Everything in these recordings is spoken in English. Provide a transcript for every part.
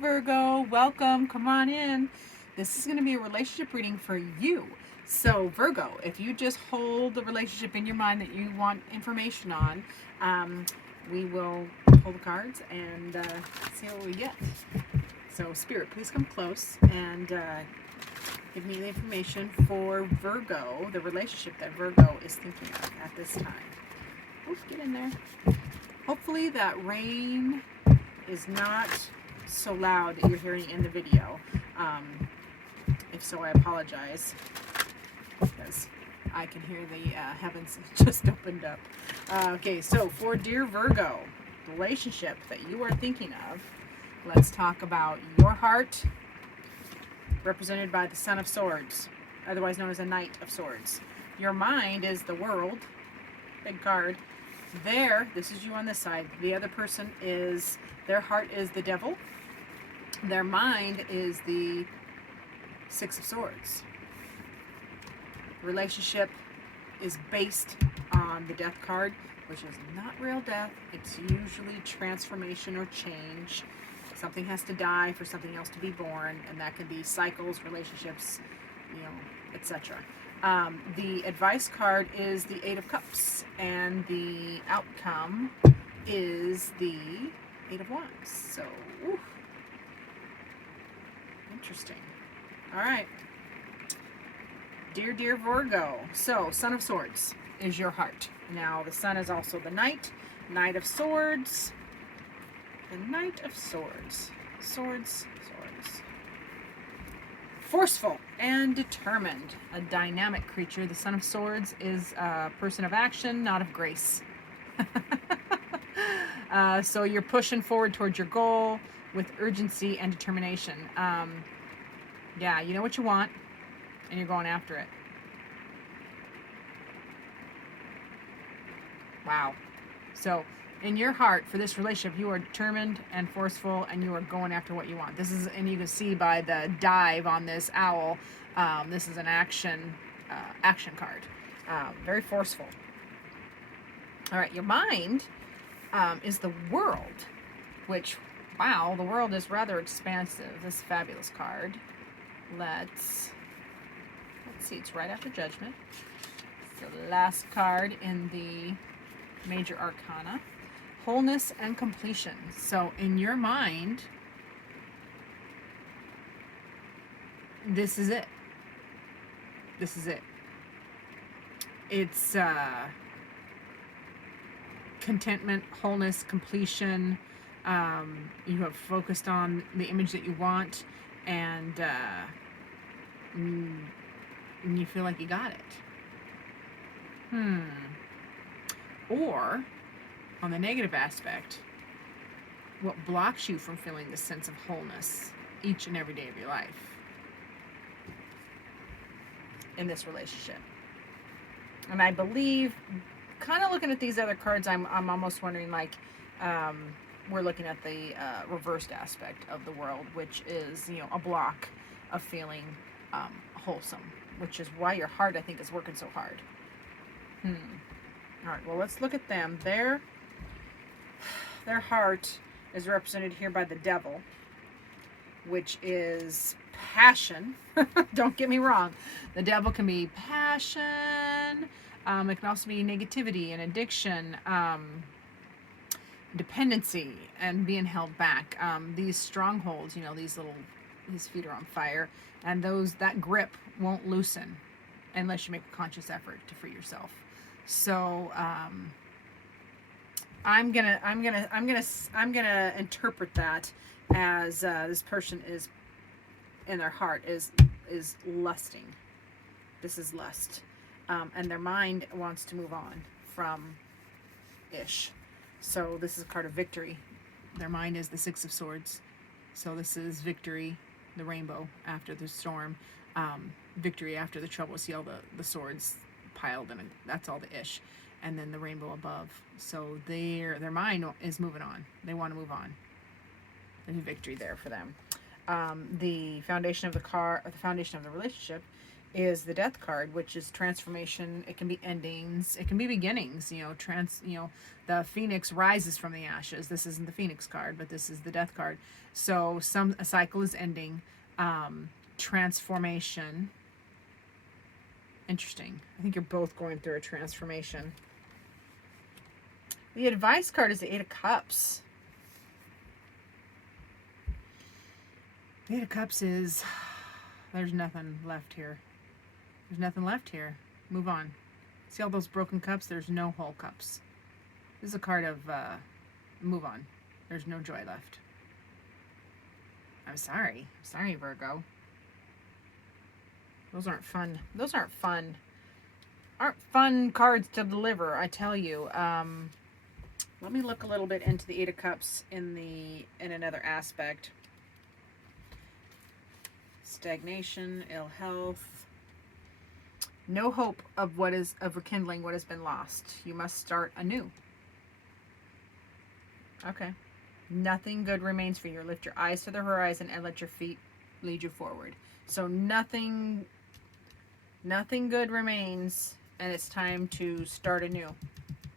Virgo, welcome, come on in. This is going to be a relationship reading for you. So Virgo, if you just hold the relationship in your mind that you want information on, we will pull the cards and see what we get. So Spirit, please come close and give me the information for Virgo, the relationship that Virgo is thinking of at this time. Oops, get in there. Hopefully that rain is not so loud that you're hearing in the video. If so, I apologize because I can hear the heavens just opened up. Okay, so for dear Virgo, the relationship that you are thinking of, let's talk about your heart, represented by the Son of Swords, otherwise known as a Knight of Swords. Your mind is the world, big card. This is you on this side. The other person is, their heart is the devil. Their mind is the Six of Swords. Relationship is based on the Death card, which is not real death. It's usually transformation or change. Something has to die for something else to be born, and that can be cycles, relationships, etc. The advice card is the Eight of Cups, and the outcome is the Eight of Wands. So, interesting. All right. Dear Virgo. So, Son of Swords is your heart. Now, the Sun is also the Knight. Knight of Swords. The Knight of Swords. Swords. Forceful and determined. A dynamic creature. The Son of Swords is a person of action, not of grace. So you're pushing forward towards your goal with urgency and determination. Yeah, you know what you want, and you're going after it. Wow. So in your heart, for this relationship, you are determined and forceful, and you are going after what you want. This is, and you can see by the dive on this owl, this is an action card. Very forceful. All right, your mind is the world, which, wow, the world is rather expansive. This fabulous card. Let's see, it's right after Judgment. It's the last card in the Major Arcana. Wholeness and completion. So in your mind, this is it. This is it. It's contentment, wholeness, completion. You have focused on the image that you want, and you feel like you got it. Or, on the negative aspect, what blocks you from feeling this sense of wholeness each and every day of your life in this relationship. And I believe, kind of looking at these other cards, I'm almost wondering, like, we're looking at the reversed aspect of the world, which is, a block of feeling wholesome, which is why your heart, I think, is working so hard. All right, well, let's look at them. Their heart is represented here by the devil, which is passion. Don't get me wrong. The devil can be passion. It can also be negativity and addiction, dependency, and being held back. These strongholds, his feet are on fire, and that grip won't loosen unless you make a conscious effort to free yourself. So I'm gonna interpret that as this person is, in their heart, is lusting. This is lust, and their mind wants to move on from ish. So this is a card of victory. Their mind is the Six of Swords. So this is victory, the rainbow after the storm, victory after the trouble. See all the swords piled, and that's all the ish, and then the rainbow above. So their mind is moving on. They want to move on. There's victory there for them. The foundation of the foundation of the relationship is the Death card, which is transformation. It can be endings. It can be beginnings. The Phoenix rises from the ashes. This isn't the Phoenix card, but this is the Death card. So a cycle is ending. Transformation. Interesting. I think you're both going through a transformation. The advice card is the Eight of Cups. The Eight of Cups is, there's nothing left here. There's nothing left here. Move on. See all those broken cups? There's no whole cups. This is a card of move on. There's no joy left. I'm sorry. Sorry, Virgo. Those aren't fun. Those aren't fun. Aren't fun cards to deliver, I tell you. Let me look a little bit into the Eight of Cups in another aspect. Stagnation, ill health. No hope of rekindling what has been lost. You must start anew. Okay. Nothing good remains for you. Lift your eyes to the horizon and let your feet lead you forward. So nothing good remains, and it's time to start anew.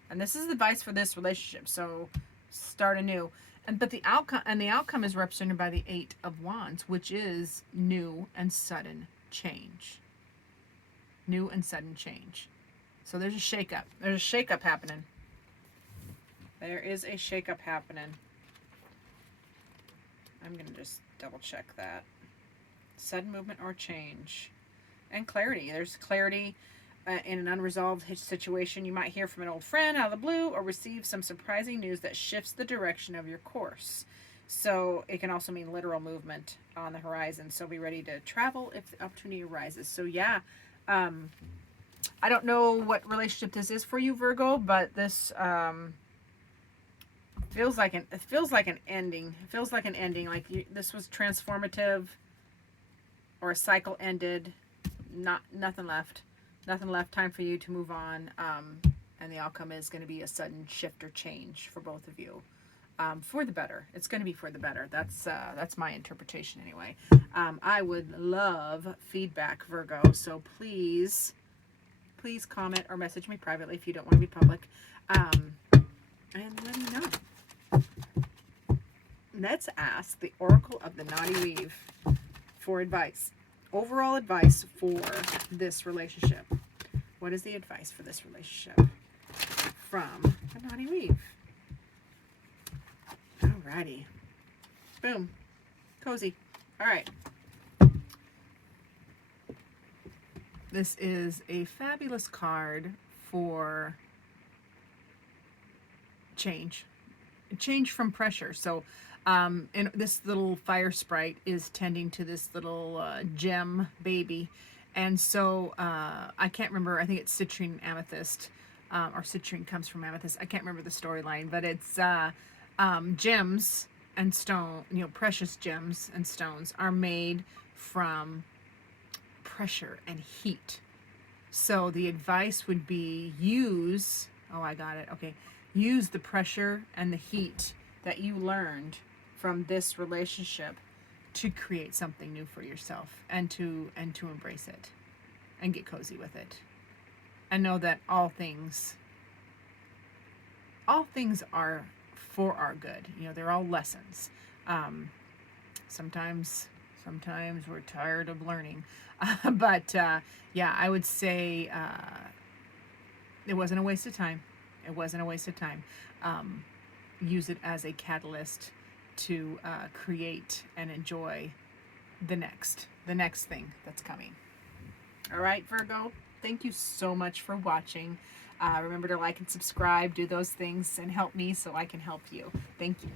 And this is advice for this relationship. So start anew. But the outcome is represented by the Eight of Wands, which is new and sudden change. New and sudden change. So there's a shakeup. There's a shakeup happening. There is a shakeup happening. I'm going to just double check that. Sudden movement or change. And clarity. There's clarity in an unresolved situation. You might hear from an old friend out of the blue or receive some surprising news that shifts the direction of your course. So it can also mean literal movement on the horizon. So be ready to travel if the opportunity arises. So yeah, I don't know what relationship this is for you, Virgo, but this feels like an ending. It feels like an ending. Like this was transformative, or a cycle ended. Nothing left. Nothing left. Time for you to move on. And the outcome is going to be a sudden shift or change for both of you. For the better. It's going to be for the better. That's my interpretation anyway. I would love feedback, Virgo. So please comment or message me privately if you don't want to be public. And let me know. Let's ask the Oracle of the Naughty Weave for advice. Overall advice for this relationship. What is the advice for this relationship from the Naughty Weave? Alrighty. Boom. Cozy. Alright. This is a fabulous card for change. Change from pressure. So and this little fire sprite is tending to this little gem baby. And so I can't remember. I think it's citrine amethyst. Or citrine comes from amethyst. I can't remember the storyline. But it's gems and stone, precious gems and stones are made from pressure and heat. So the advice would be use the pressure and the heat that you learned from this relationship to create something new for yourself and to embrace it and get cozy with it. And know that all things are for our good. They're all lessons. Sometimes we're tired of learning. But I would say it wasn't a waste of time. It wasn't a waste of time. Use it as a catalyst to create and enjoy the next thing that's coming. All right, Virgo, thank you so much for watching. Remember to like and subscribe, do those things, and help me so I can help you. Thank you.